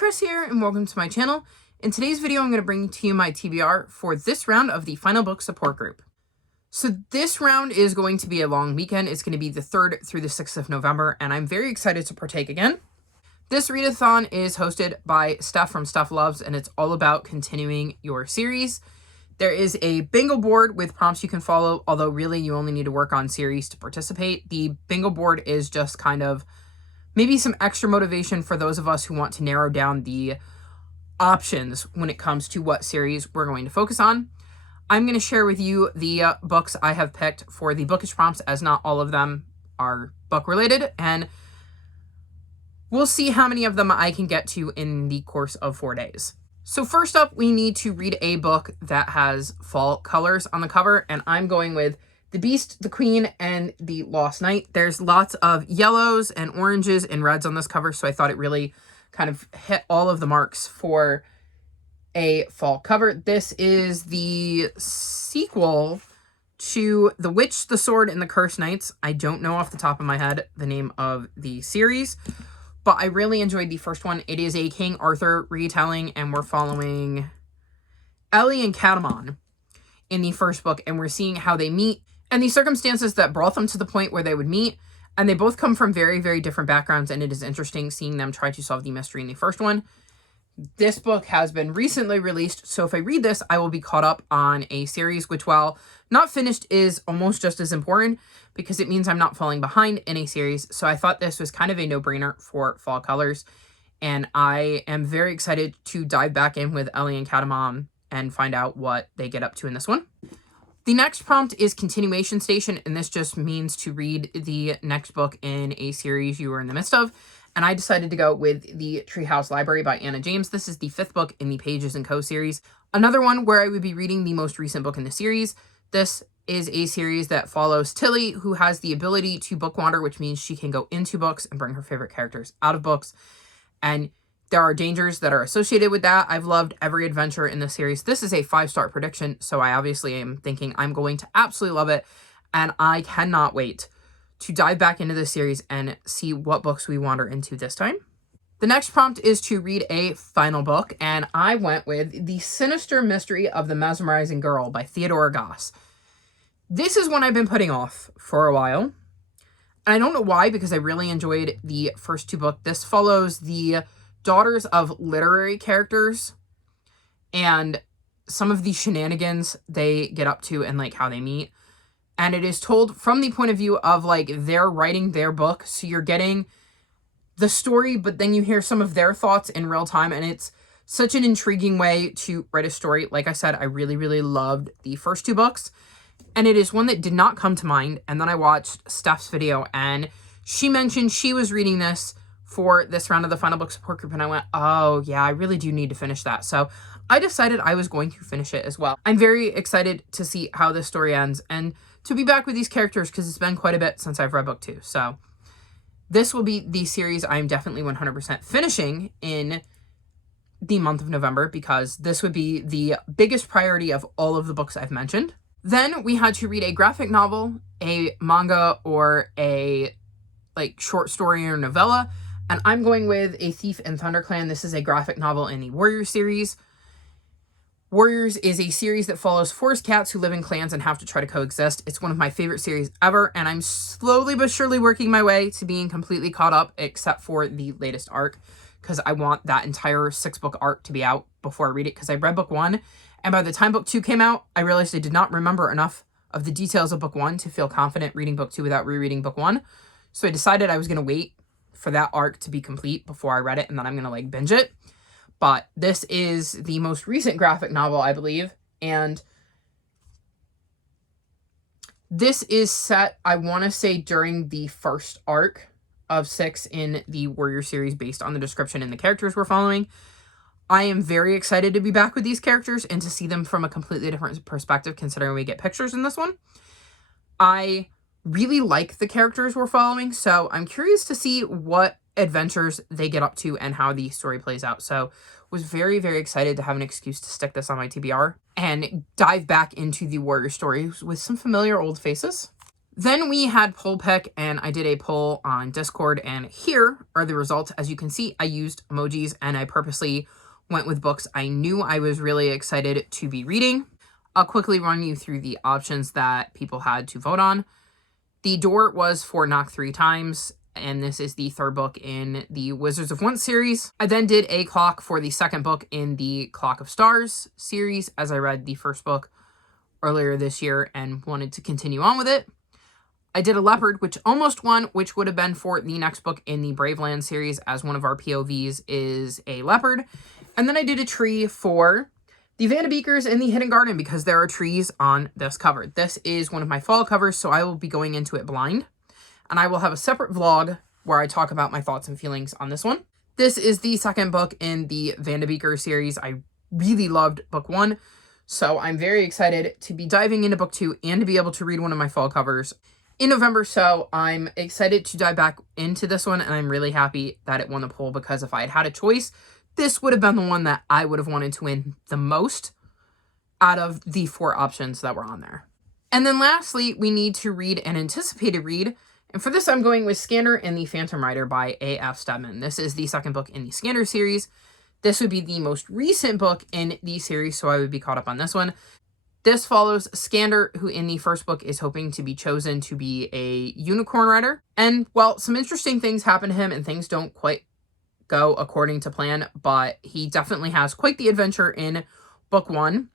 Chris here, and welcome to my channel. In today's video, I'm going to bring to you my TBR for this round of the Final Book Support Group. So this round is going to be a long weekend. It's going to be the 3rd through the 6th of November, and I'm very excited to partake again. This readathon is hosted by Steph from Steph Loves, and it's all about continuing your series. There is a bingo board with prompts you can follow, although really you only need to work on series to participate. The bingo board is just kind of maybe some extra motivation for those of us who want to narrow down the options when it comes to what series we're going to focus on. I'm going to share with you the books I have picked for the bookish prompts, as not all of them are book related, and we'll see how many of them I can get to in the course of 4 days. So first up, we need to read a book that has fall colors on the cover, and I'm going with The Beast, the Queen, and the Lost Knight. There's lots of yellows and oranges and reds on this cover, so I thought it really kind of hit all of the marks for a fall cover. This is the sequel to The Witch, the Sword, and the Cursed Knights. I don't know off the top of my head the name of the series, but I really enjoyed the first one. It is a King Arthur retelling, and we're following Ellie and Catamon in the first book, and we're seeing how they meet and the circumstances that brought them to the point where they would meet. And they both come from very, very different backgrounds, and it is interesting seeing them try to solve the mystery in the first one. This book has been recently released, so if I read this, I will be caught up on a series, which, while not finished, is almost just as important because it means I'm not falling behind in a series. So I thought this was kind of a no-brainer for fall colors, and I am very excited to dive back in with Ellie and Catamon and find out what they get up to in this one. The next prompt is Continuation Station, and this just means to read the next book in a series you are in the midst of. And I decided to go with The Treehouse Library by Anna James. This is the 5th book in the Pages & Co. series. Another one where I would be reading the most recent book in the series. This is a series that follows Tilly, who has the ability to book wander, which means she can go into books and bring her favorite characters out of books. And there are dangers that are associated with that. I've loved every adventure in the series. This is a 5-star prediction, so I obviously am thinking I'm going to absolutely love it, and I cannot wait to dive back into this series and see what books we wander into this time. The next prompt is to read a final book, and I went with The Sinister Mystery of the Mesmerizing Girl by Theodora Goss. This is one I've been putting off for a while, and I don't know why, because I really enjoyed the first 2 books. This follows the daughters of literary characters and some of the shenanigans they get up to and like how they meet. And it is told from the point of view of like they're writing their book. So you're getting the story, but then you hear some of their thoughts in real time. And it's such an intriguing way to write a story. Like I said, I really, really loved the first 2 books. And it is one that did not come to mind. And then I watched Steph's video, and she mentioned she was reading this for this round of the Final Book Support Group, and I went, oh yeah, I really do need to finish that. So I decided I was going to finish it as well. I'm very excited to see how this story ends and to be back with these characters because it's been quite a bit since I've read book 2. So this will be the series I'm definitely 100% finishing in the month of November, because this would be the biggest priority of all of the books I've mentioned. Then we had to read a graphic novel, a manga, or a like short story or novella. And I'm going with A Thief in ThunderClan. This is a graphic novel in the Warriors series. Warriors is a series that follows forest cats who live in clans and have to try to coexist. It's one of my favorite series ever, and I'm slowly but surely working my way to being completely caught up, except for the latest arc, because I want that entire 6-book arc to be out before I read it, because I read book 1, and by the time book 2 came out, I realized I did not remember enough of the details of book 1 to feel confident reading book 2 without rereading book 1. So I decided I was going to wait for that arc to be complete before I read it, and then I'm going to like binge it. But this is the most recent graphic novel, I believe, and this is set, I want to say, during the first arc of 6 in the Warrior series based on the description and the characters we're following. I am very excited to be back with these characters and to see them from a completely different perspective, considering we get pictures in this one. I really like the characters we're following, so I'm curious to see what adventures they get up to and how the story plays out. So was very, very excited to have an excuse to stick this on my TBR and dive back into the Warrior stories with some familiar old faces. Then we had poll pick, and I did a poll on Discord, and here are the results. As you can see, I used emojis, and I purposely went with books I knew I was really excited to be reading. I'll quickly run you through the options that people had to vote on. The door was for Knock 3 Times, and this is the third book in the Wizards of Once series. I then did a clock for the second book in the Clock of Stars series, as I read the first book earlier this year and wanted to continue on with it. I did a leopard, which almost won, which would have been for the next book in the Braveland series, as one of our POVs is a leopard. And then I did a tree for the Vanderbeekers in the Hidden Garden, because there are trees on this cover. This is one of my fall covers, so I will be going into it blind. And I will have a separate vlog where I talk about my thoughts and feelings on this one. This is the second book in the Vanderbeeker series. I really loved book 1, so I'm very excited to be diving into book 2 and to be able to read one of my fall covers in November. So I'm excited to dive back into this one, and I'm really happy that it won the poll, because if I had had a choice, this would have been the one that I would have wanted to win the most out of the 4 options that were on there. And then lastly, we need to read an anticipated read. And for this, I'm going with Scanner and the Phantom Rider by A.F. Stedman. This is the second book in the Scanner series. This would be the most recent book in the series, so I would be caught up on this one. This follows Scanner, who in the first book is hoping to be chosen to be a unicorn rider. And, well, some interesting things happen to him, and things don't quite go according to plan, but he definitely has quite the adventure in book 1.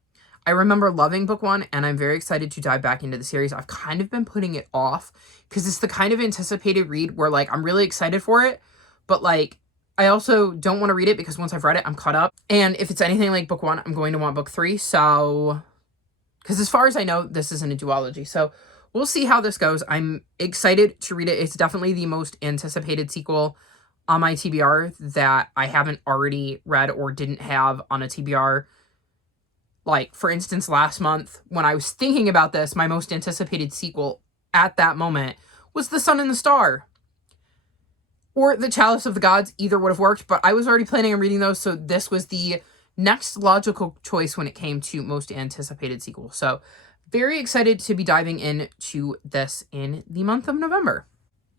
I remember loving book 1, and I'm very excited to dive back into the series. I've kind of been putting it off, because it's the kind of anticipated read where, like, I'm really excited for it, but, like, I also don't want to read it, because once I've read it, I'm caught up. And if it's anything like book 1, I'm going to want book 3, so... because as far as I know, this isn't a duology. So we'll see how this goes. I'm excited to read it. It's definitely the most anticipated sequel on my TBR that I haven't already read or didn't have on a TBR. Like, for instance, last month, when I was thinking about this, my most anticipated sequel at that moment was The Sun and the Star. Or The Chalice of the Gods. Either would have worked, but I was already planning on reading those, so this was the next logical choice when it came to most anticipated sequel. So very excited to be diving into this in the month of November.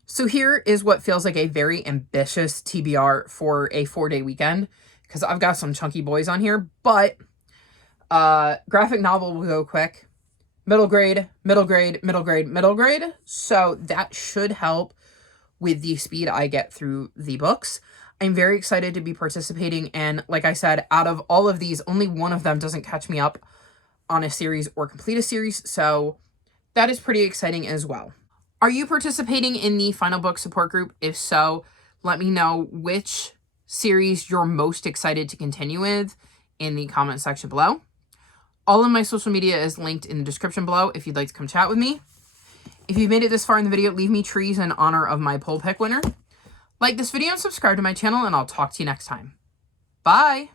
So here is what feels like a very ambitious TBR for a 4-day weekend, because I've got some chunky boys on here, but graphic novel will go quick. Middle grade, middle grade, middle grade, middle grade. So that should help with the speed I get through the books. I'm very excited to be participating, and like I said, out of all of these, only one of them doesn't catch me up on a series or complete a series, so that is pretty exciting as well. Are you participating in the Final Book support group? If so, let me know which series you're most excited to continue with in the comment section below. All of my social media is linked in the description below if you'd like to come chat with me. If you've made it this far in the video, leave me trees in honor of my poll pick winner. Like this video and subscribe to my channel, and I'll talk to you next time. Bye!